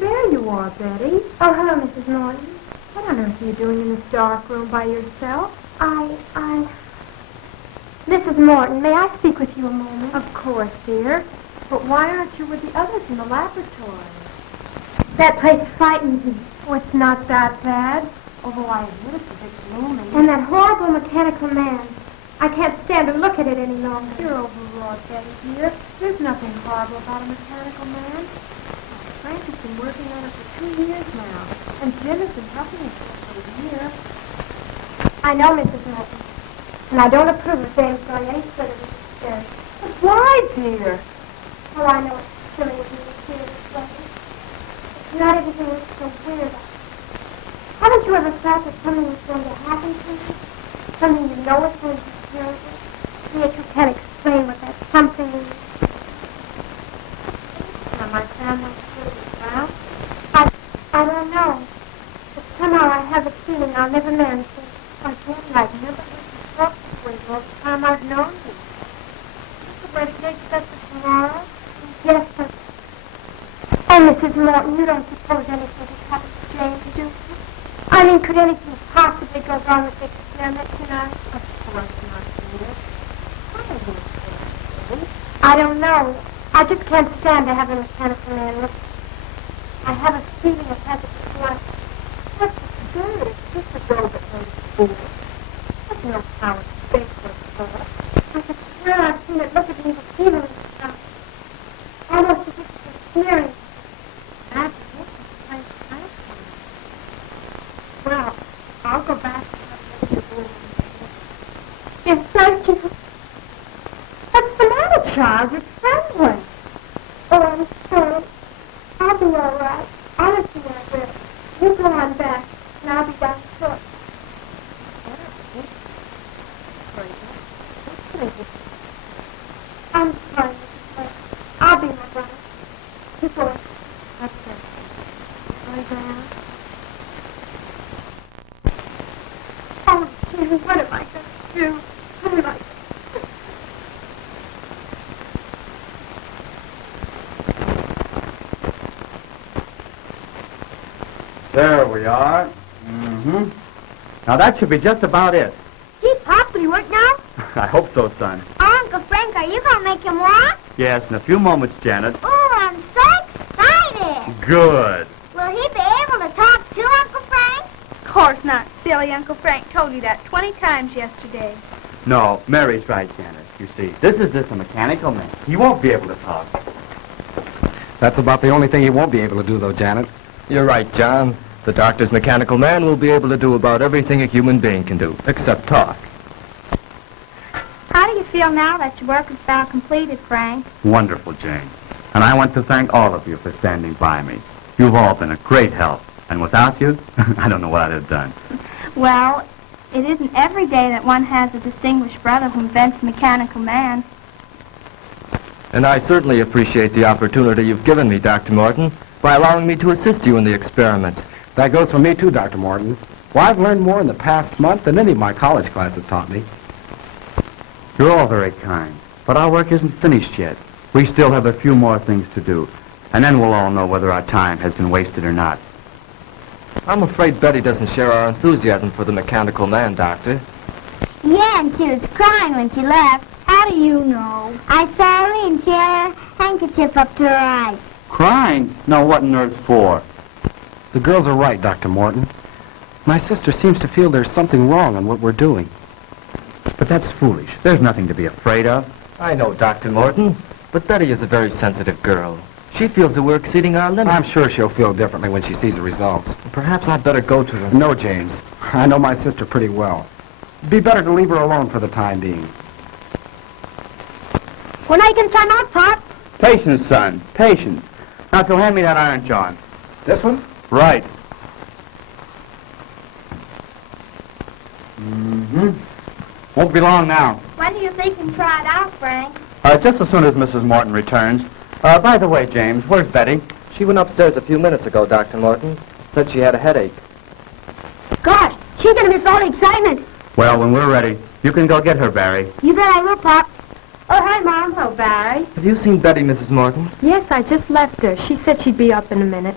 there you are, Betty. Oh, hello, Mrs. Morton. What on earth are you doing in this dark room by yourself? Mrs. Morton, may I speak with you a moment? Of course, dear. But why aren't you with the others in the laboratory? That place frightens me. Oh, it's not that bad. Although I admit it's a bit gloomy. And that horrible mechanical man. I can't stand to look at it any longer. You're overwrought, Betty, dear. There's nothing horrible about a mechanical man. Frank has been working on it for 2 years now. And Jim has been helping us for a year. I know, Mrs. Morton. And I don't approve of James going any further with this experiment. But why, dear? Oh, I know it's silly of me to feel this way. But not everything looks so weird. Haven't you ever thought that something is going to happen to you? Something you know is going to be terrible? And yet you can't explain what that something is. Now, my family is around. I don't know. But somehow I have a feeling I'll never marry him. Why, Betty, I've never heard you talk this way all the time I've known you. Is this the wedding day set for tomorrow? Yes, sir. Oh, Mrs. Morton, you don't suppose anything has happened to James, do you? I mean, could anything possibly go wrong with the experiment tonight? Of course not, dear. What are you saying? I don't know. I just can't stand to have a mechanical man look. I have a feeling I've had it before. That's absurd. It's just a dough that knows food. Doesn't know how it's baked or cooked. I could swear I've seen it look at me repeatedly. Almost as if it was sneering. That's it. It's nice. Well, I'll go back to the room. Yes, thank you. What's the matter, child? You're trembling. Oh, I'm sorry. I'll be all right. Honestly, I will. You go on back, and I'll be back shortly. I'm sorry, Mrs. West. I'll be my brother. You go in. That's it. Lie down. Oh, Jimmy, what am I going to do? What am I going to do? There we are. Now that should be just about it. Gee, Pop, will you work now? I hope so, son. Oh, Uncle Frank, are you going to make him walk? Yes, in a few moments, Janet. Oh, I'm so excited. Good. Will he be able to talk to Uncle Frank? Of course not, silly. Uncle Frank told you that 20 times yesterday. No, Mary's right, Janet. You see, this is just a mechanical man. He won't be able to talk. That's about the only thing he won't be able to do, though, Janet. You're right, John. The doctor's mechanical man will be able to do about everything a human being can do, except talk. How do you feel now that your work is about completed, Frank? Wonderful, Jane. And I want to thank all of you for standing by me. You've all been a great help. And without you, I don't know what I'd have done. Well, it isn't every day that one has a distinguished brother who invents a mechanical man. And I certainly appreciate the opportunity you've given me, Dr. Morton, by allowing me to assist you in the experiment. That goes for me, too, Dr. Morton. Well, I've learned more in the past month than any of my college classes taught me. You're all very kind, but our work isn't finished yet. We still have a few more things to do, and then we'll all know whether our time has been wasted or not. I'm afraid Betty doesn't share our enthusiasm for the mechanical man, Doctor. Yeah, and she was crying when she left. How do you know? I saw her and she had her handkerchief up to her eyes. Crying? No, what on earth for? The girls are right, Dr. Morton. My sister seems to feel there's something wrong in what we're doing. But that's foolish. There's nothing to be afraid of. I know, Dr. Morton, but Betty is a very sensitive girl. She feels that we're exceeding our limits. I'm sure she'll feel differently when she sees the results. Perhaps I'd better go to her. No, James. I know my sister pretty well. It'd be better to leave her alone for the time being. When are you going to time out, Pop? Patience, son. Patience. Now, so hand me that iron, John. This one? Right. Won't be long now. When do you think you can try it out, Frank? Just as soon as Mrs. Morton returns. By the way, James, where's Betty? She went upstairs a few minutes ago, Dr. Morton. Said she had a headache. Gosh, she's going to miss all the excitement. Well, when we're ready, you can go get her, Barry. You bet I will, Pop. Oh, hi, Mom. Hello, Barry. Have you seen Betty, Mrs. Morton? Yes, I just left her. She said she'd be up in a minute.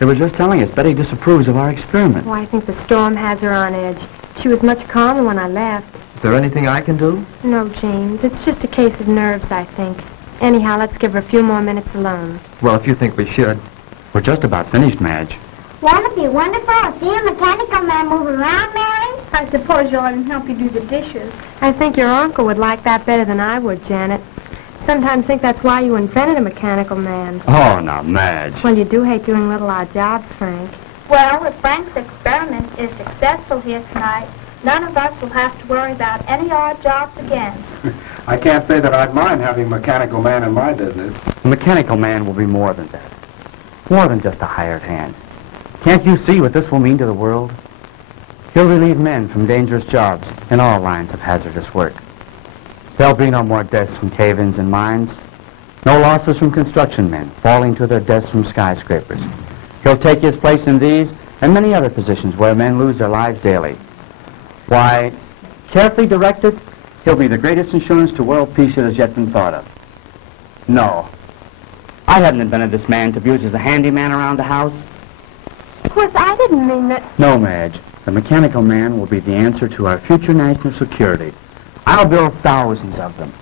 They were just telling us Betty disapproves of our experiment. Oh, I think the storm has her on edge. She was much calmer when I left. Is there anything I can do? No, James. It's just a case of nerves, I think. Anyhow, let's give her a few more minutes alone. Well, if you think we should. We're just about finished, Madge. Won't it be wonderful to see a mechanical man move around, Mary? I suppose you'll let him help you do the dishes. I think your uncle would like that better than I would, Janet. Sometimes think that's why you invented a mechanical man. Oh, now, Madge. Well, you do hate doing little odd jobs, Frank. Well, if Frank's experiment is successful here tonight, none of us will have to worry about any odd jobs again. I can't say that I'd mind having a mechanical man in my business. A mechanical man will be more than that. More than just a hired hand. Can't you see what this will mean to the world? He'll relieve men from dangerous jobs in all lines of hazardous work. There'll be no more deaths from cave-ins and mines. No losses from construction men falling to their deaths from skyscrapers. He'll take his place in these and many other positions where men lose their lives daily. Why, carefully directed, he'll be the greatest insurance to world peace that has yet been thought of. No. I haven't invented this man to be used as a handyman around the house. Of course, I didn't mean that. No, Madge. The mechanical man will be the answer to our future national security. I'll build thousands of them.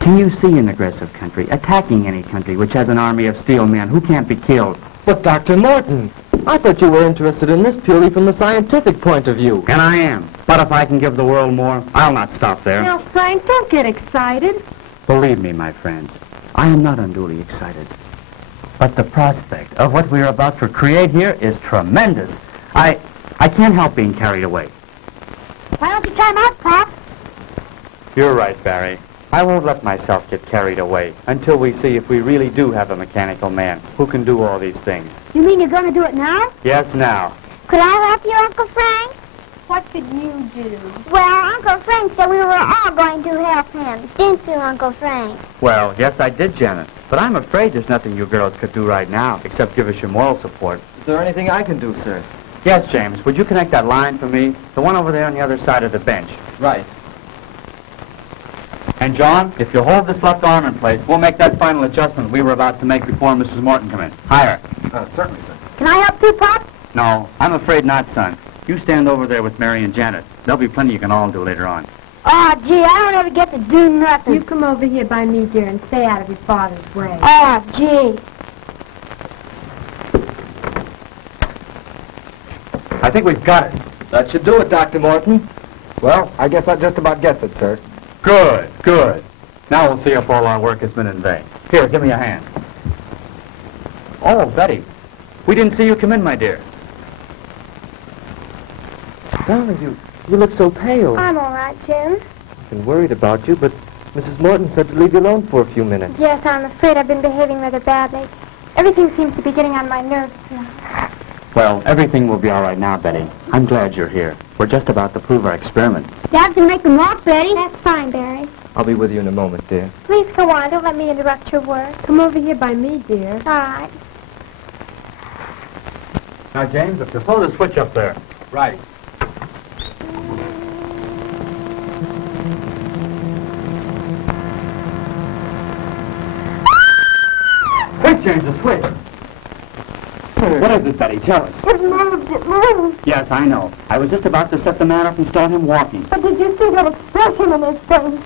Can you see an aggressive country attacking any country which has an army of steel men who can't be killed? But, Dr. Morton, I thought you were interested in this purely from the scientific point of view. And I am. But if I can give the world more, I'll not stop there. Now, Frank, don't get excited. Believe me, my friends, I am not unduly excited. But the prospect of what we are about to create here is tremendous. I can't help being carried away. Why don't you try them out, Pop? You're right, Barry. I won't let myself get carried away until we see if we really do have a mechanical man who can do all these things. You mean you're going to do it now? Yes, now. Could I help you, Uncle Frank? What could you do? Well, Uncle Frank said we were all going to help him. Didn't you, Uncle Frank? Well, yes, I did, Janet. But I'm afraid there's nothing you girls could do right now except give us your moral support. Is there anything I can do, sir? Yes, James. Would you connect that line for me? The one over there on the other side of the bench. Right. And, John, if you hold this left arm in place, we'll make that final adjustment we were about to make before Mrs. Morton come in. Higher. Certainly, sir. Can I help too, Pop? No, I'm afraid not, son. You stand over there with Mary and Janet. There'll be plenty you can all do later on. Oh, gee, I don't ever get to do nothing. You come over here by me, dear, and stay out of your father's way. Oh, gee. I think we've got it. That should do it, Dr. Morton. Well, I guess that just about gets it, sir. Good, good. Now we'll see if all our work has been in vain. Here, give me a hand. Oh, Betty, we didn't see you come in, my dear. Darling, you look so pale. I'm all right, Jim. I've been worried about you, but Mrs. Morton said to leave you alone for a few minutes. Yes, I'm afraid I've been behaving rather badly. Everything seems to be getting on my nerves now. Well, everything will be all right now, Betty. I'm glad you're here. We're just about to prove our experiment. Dad can make them walk, Betty. That's fine, Barry. I'll be with you in a moment, dear. Please go on. Don't let me interrupt your work. Come over here by me, dear. All right. Now, James, if you pull the switch up there. Right. Quick, James, the switch. What is it, Betty? Tell us. It moved. It moved. Yes, I know. I was just about to set the man up and start him walking. But did you see that expression in his face?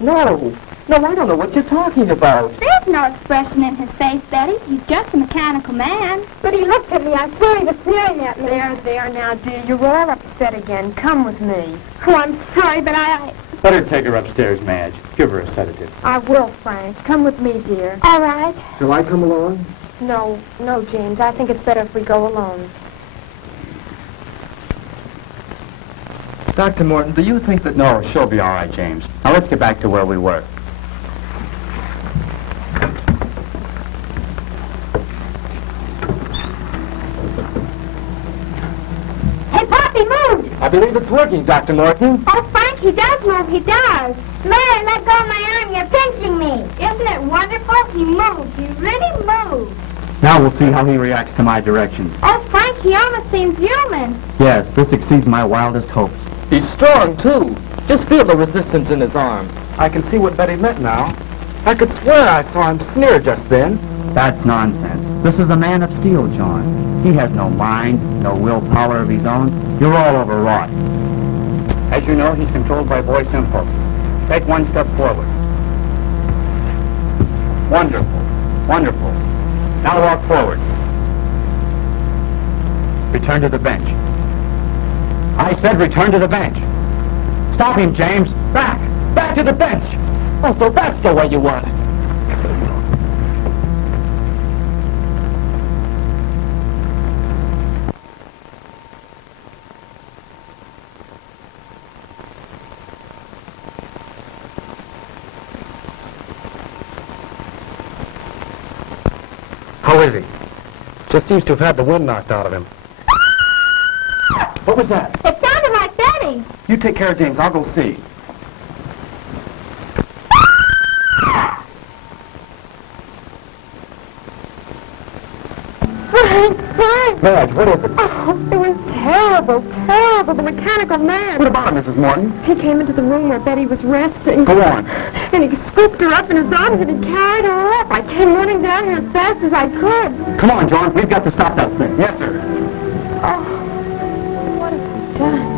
No. No, I don't know what you're talking about. There's no expression in his face, Betty. He's just a mechanical man. But he looked at me. I swear he was staring at me. There now, dear. You're all upset again. Come with me. Oh, I'm sorry, but I... Better take her upstairs, Madge. Give her a sedative. I will, Frank. Come with me, dear. All right. Shall I come along? No, James. I think it's better if we go alone. Dr. Morton, do you think that... No, she'll be all right, James. Now, let's get back to where we were. Hey, Pop, he moved. I believe it's working, Dr. Morton. Oh, Frank, he does move. He does. Mary, let go of my arm. You're pinching me. Isn't it wonderful? He moved. He really moved. Now we'll see how he reacts to my directions. Oh, Frank, he almost seems human. Yes, this exceeds my wildest hopes. He's strong, too. Just feel the resistance in his arm. I can see what Betty meant now. I could swear I saw him sneer just then. That's nonsense. This is a man of steel, John. He has no mind, no willpower of his own. You're all overwrought. As you know, he's controlled by voice impulses. Take one step forward. Wonderful. Wonderful. Now walk forward. Return to the bench. I said return to the bench. Stop him, James. Back. Back to the bench. Oh, so that's the way you want it. How is he? Just seems to have had the wind knocked out of him. What was that? It sounded like Betty. You take care of James. I'll go see. Frank! Madge, what is it? Oh, it was terrible, terrible. The mechanical man. What about him, Mrs. Morton? He came into the room where Betty was resting. Go on. And he scooped her up in his arms and he carried her up. I came running down here as fast as I could. Come on, John. We've got to stop that thing. Yes, sir. Oh, what have we done?